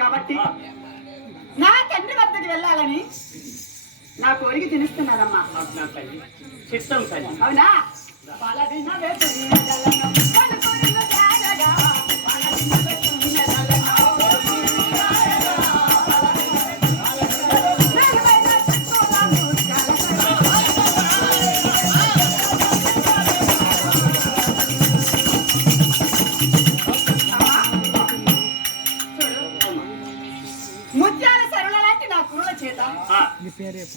కాబట్టి నా తండ్రి వద్దకు వెళ్ళాలని నా కోరిక తినిస్తున్నారమ్మా. చిత్తం అవునా? ముత్యాల సరుల లాంటి నా కురుల చేత. ఆ,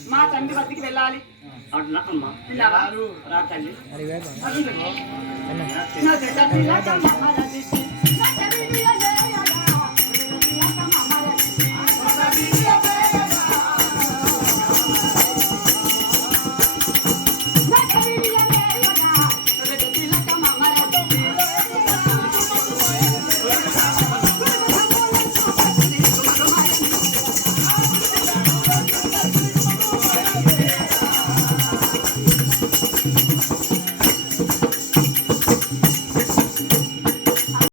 మా తండ్రి వద్దకు వెళ్ళాలి. అట్లా అమ్మా. విన్నావా? రా తల్లి.